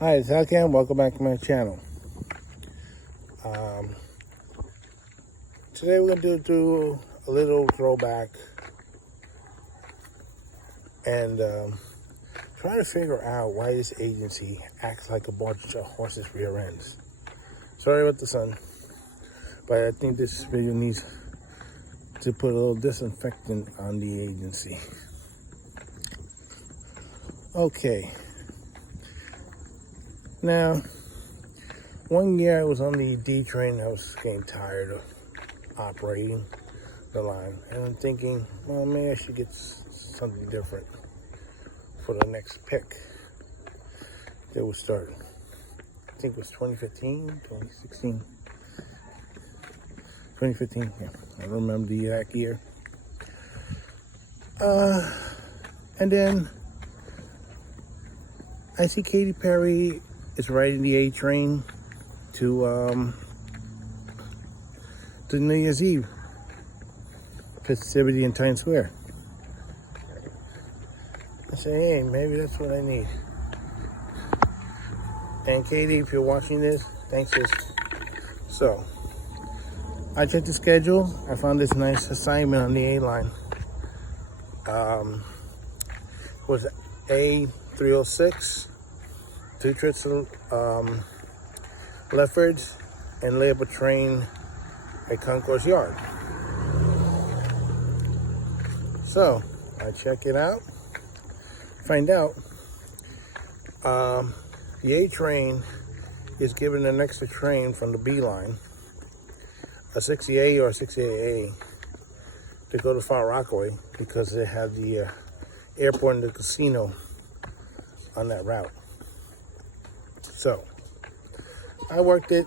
Hi, it's Alcam. Welcome back to my channel. Today we're going to do a little throwback and try to figure out why this agency acts like a bunch of horses' rear ends. Sorry about the sun, but I think this video needs to put a little disinfectant on the agency. Okay. Now, one year I was on the D train. I was getting tired of operating the line, and I'm thinking, well, maybe I should get something different for the next pick that will start. I think it was 2015, 2016, 2015. Yeah, I remember the exact year. And then I see Katy Perry is riding the A train to New Year's Eve festivity in Times Square. I say, hey, maybe that's what I need. And Katie, if you're watching this, thanks, sis. So, I checked the schedule. I found this nice assignment on the A line. Was A306, 2 trips to Lefferts, and lay up a train at Concourse Yard. So I check it out, find out the A train is given an extra train from the B line, a 60A or a 68A, to go to Far Rockaway because they have the airport and the casino on that route. So I worked it.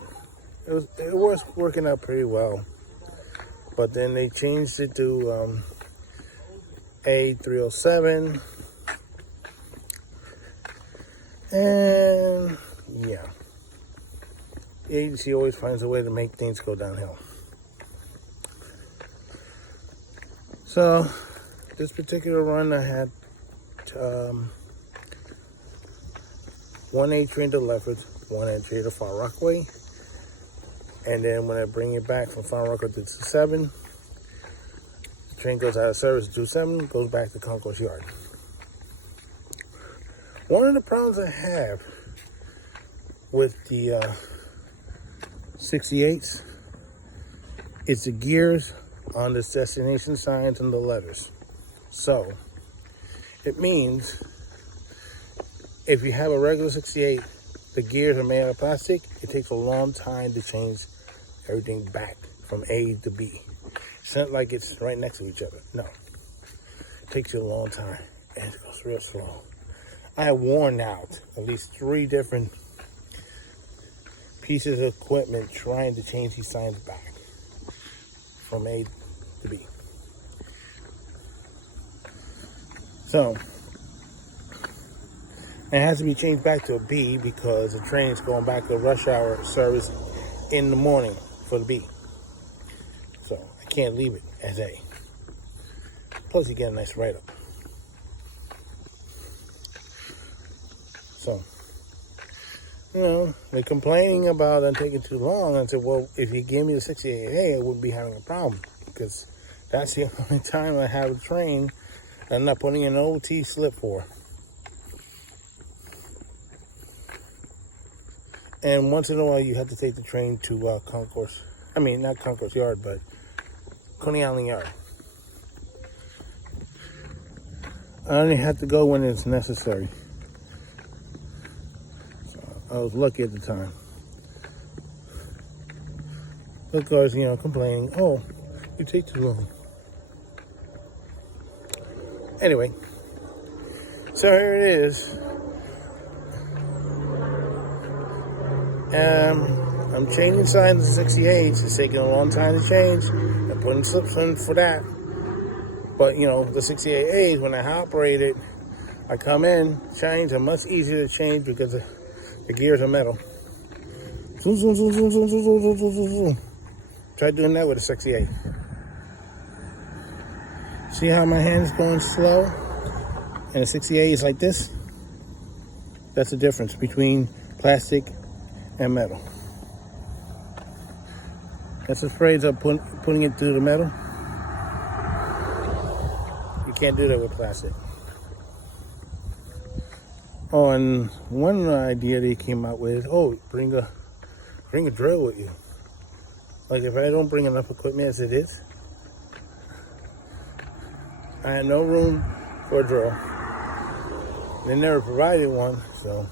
It was working out pretty well, but then they changed it to A307, and yeah, the agency always finds a way to make things go downhill. So this particular run, I had one A train to Lefferts, one A train to Far Rockaway. And then when I bring it back from Far Rockaway to 7, the train goes out of service to 7, goes back to Concourse Yard. One of the problems I have with the 68s is the gears on the destination signs and the letters. So it means if you have a regular 68, the gears are made out of plastic. It takes a long time to change everything back from A to B. It's not like it's right next to each other. No. It takes you a long time, and it goes real slow. I have worn out at least 3 different pieces of equipment trying to change these signs back from A to B. So it has to be changed back to a B because the train is going back to rush hour service in the morning for the B. So I can't leave it as A. Plus you get a nice write-up. So, they're complaining about it taking too long. I said, well, if you gave me the 68A, I wouldn't be having a problem because that's the only time I have a train that I'm not putting an OT slip for. And once in a while, you have to take the train to Concourse. I mean, not Concourse Yard, but Coney Island Yard. I only have to go when it's necessary. So I was lucky at the time. Because, complaining, oh, you take too long. Anyway, so here it is. I'm changing signs to 68s. It's taking a long time to change. I'm putting slips in for that. But, the 68As, when I operate it, I come in, change. They're much easier to change because the gears are metal. Zoom, zoom, zoom, zoom, zoom, zoom, zoom, zoom, zoom, zoom. Try doing that with a 68. See how my hand is going slow? And a 68 is like this? That's the difference between plastic, and metal. That's afraid of putting it through the metal. You can't do that with plastic. Oh, and one idea they came out with, bring a drill with you. Like if I don't bring enough equipment as it is, I had no room for a drill. They never provided one, so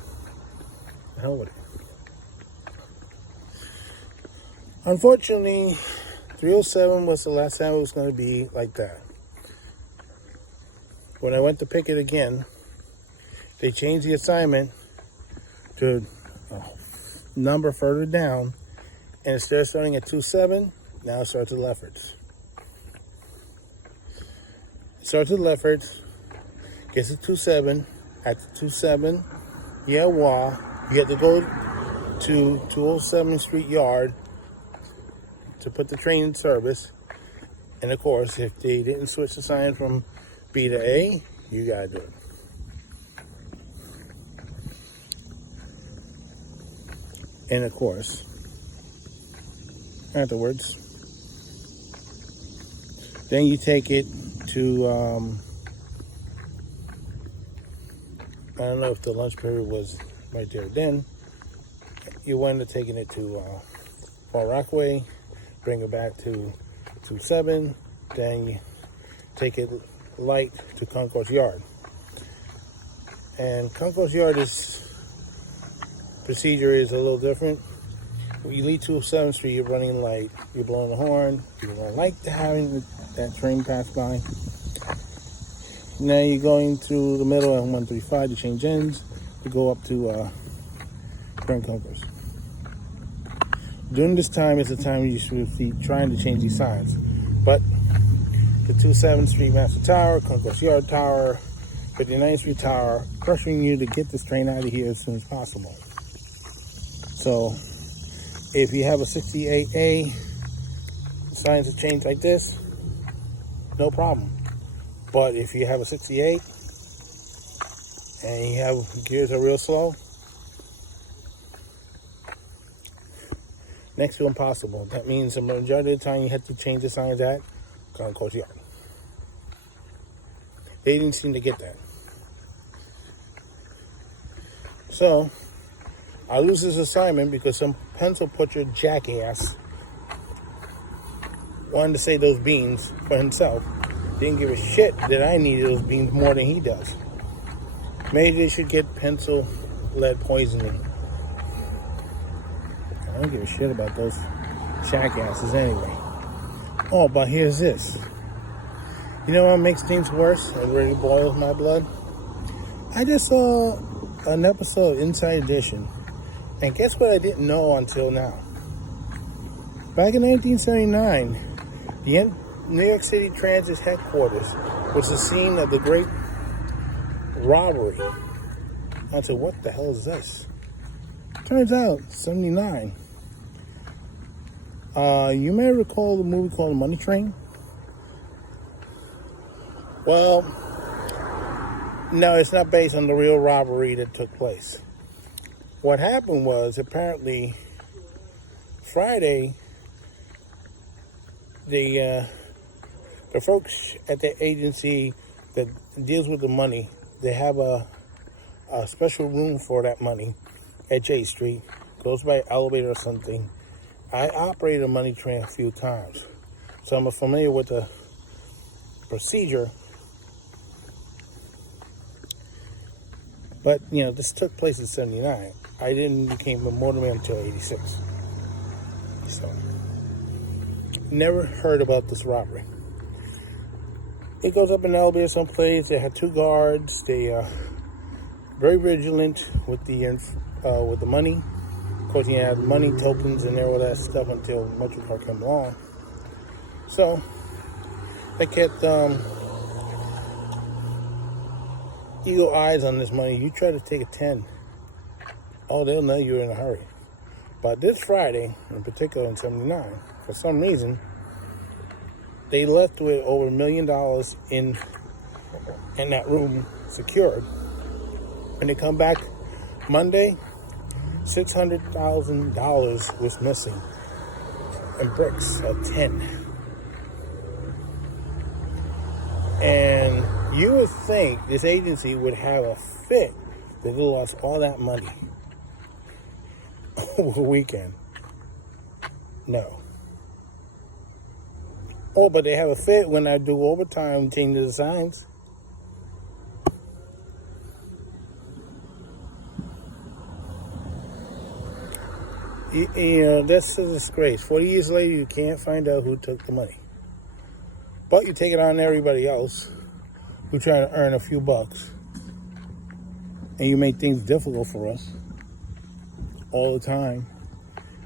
the hell with it. Unfortunately, 307 was the last time it was going to be like that. When I went to pick it again, they changed the assignment to a number further down, and instead of starting at 27, now it starts at Lefferts. It starts at Lefferts, gets to 27. At the 27, you have to go to 207 Street Yard to put the train in service. And of course, if they didn't switch the sign from B to A, you gotta do it. And of course, afterwards, then you take it to, I don't know if the lunch period was right there then. You wind up taking it to Far Rockaway, bring it back to 27, then you take it light to Concourse Yard. And Concourse Yard procedure is a little different. When you leave 207th Street, you're running light, you're blowing the horn, you don't like having that train pass by. Now you're going through the middle at 135 to change ends to go up to Grand Concourse. During this time is the time you should be trying to change these signs. But the 27th Street Master Tower, Concourse Yard Tower, 59th Street Tower, pressuring you to get this train out of here as soon as possible. So if you have a 68A, signs have changed like this, no problem. But if you have a 68 and you have gears are real slow, next to impossible. That means the majority of the time you have to change the signs at Concourse Yard. They didn't seem to get that. So I lose this assignment because some pencil pusher jackass wanted to say those beans for himself. Didn't give a shit that I needed those beans more than he does. Maybe they should get pencil lead poisoning. I don't give a shit about those jackasses anyway. Oh, but here's this. You know what makes things worse and really boils my blood? I just saw an episode of Inside Edition, and guess what I didn't know until now? Back in 1979, the New York City Transit headquarters was the scene of the great robbery. I said, what the hell is this? Turns out, 79. You may recall the movie called Money Train. Well, no, it's not based on the real robbery that took place. What happened was, apparently, Friday, the folks at the agency that deals with the money, they have a special room for that money at J Street. Goes by elevator or something. I operated a money train a few times, so I'm familiar with the procedure. But, you know, this took place in 79. I didn't become a motorman until 86. So, never heard about this robbery. It goes up an elevator someplace. They had two guards. They are very vigilant with the money. Of course, you had money tokens and all that stuff until Metro Car came along. So, they kept eagle eyes on this money. You try to take a 10, oh, they'll know you're in a hurry. But this Friday, in particular in 79, for some reason, they left with over $1 million in that room secured. When they come back Monday, $600,000 was missing in bricks of 10. And you would think this agency would have a fit that they lost all that money over the weekend. No. Oh, but they have a fit when I do overtime changing the signs. You know, that's a disgrace. 40 years later, you can't find out who took the money. But you take it on everybody else who try to earn a few bucks. And you make things difficult for us all the time.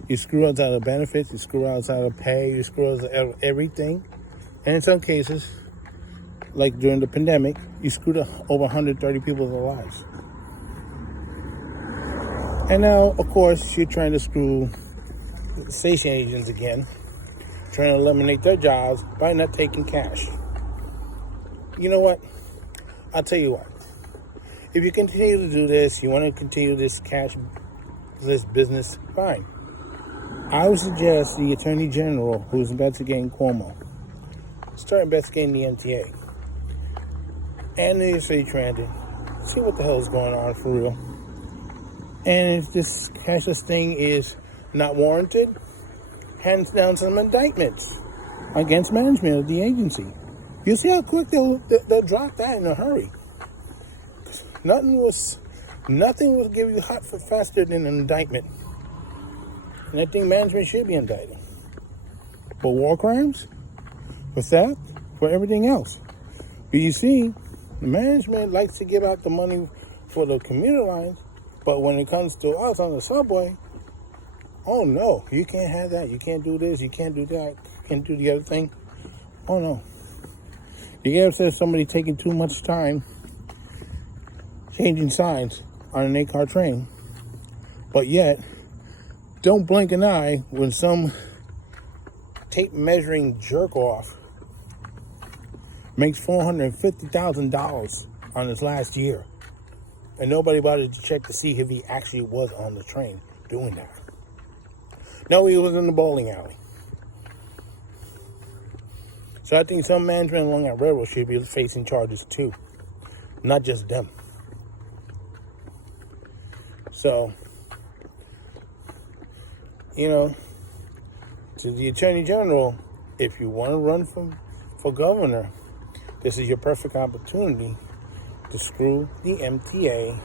You screw us out of benefits, you screw us out of pay, you screw us out of everything. And in some cases, like during the pandemic, you screwed over 130 people's lives. And now, of course, you're trying to screw station agents again, trying to eliminate their jobs by not taking cash. You know what? I'll tell you what. If you continue to do this, you want to continue this business, fine. I would suggest the Attorney General, who is investigating Cuomo, start investigating the MTA and the city transit. See what the hell is going on for real. And if this cashless thing is not warranted, hands down some indictments against management of the agency. You see how quick they'll drop that in a hurry. Nothing will give you hot for faster than an indictment. And I think management should be indicted. For war crimes, for theft, for everything else. But you see, the management likes to give out the money for the commuter lines, but when it comes to us on the subway, oh no, you can't have that. You can't do this. You can't do that. You can't do the other thing. Oh no. You get upset if somebody taking too much time changing signs on an 8-car train, but yet don't blink an eye when some tape measuring jerk off makes $450,000 on his last year, and nobody bothered to check to see if he actually was on the train doing that. No, he was in the bowling alley. So I think some management along that railroad should be facing charges too, not just them. So, you know, to the Attorney General, if you want to run for governor, this is your perfect opportunity to screw the MTA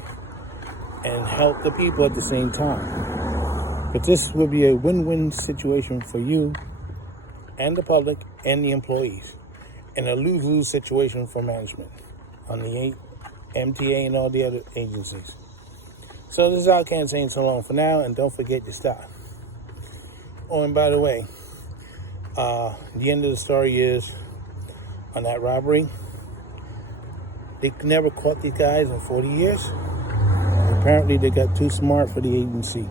and help the people at the same time. But this will be a win-win situation for you and the public and the employees, and a lose-lose situation for management on the MTA and all the other agencies. So this is how I can't say so long for now, and don't forget to stop. Oh, and by the way, the end of the story is, on that robbery, they never caught these guys in 40 years. Apparently they got too smart for the agency.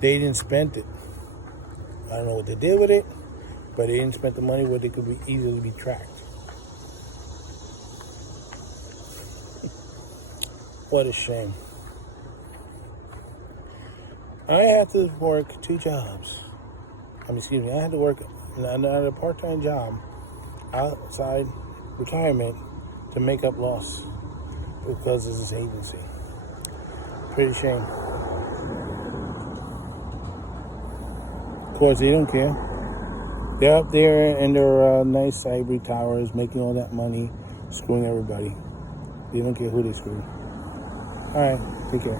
They didn't spend it. I don't know what they did with it, but they didn't spend the money where they could be easily be tracked. What a shame. I have to work 2 jobs. I had to work another part-time job outside retirement to make up loss because of this agency. Pretty shame. Of course, they don't care. They're up there in their nice ivory towers, making all that money, screwing everybody. They don't care who they screw. All right, take care.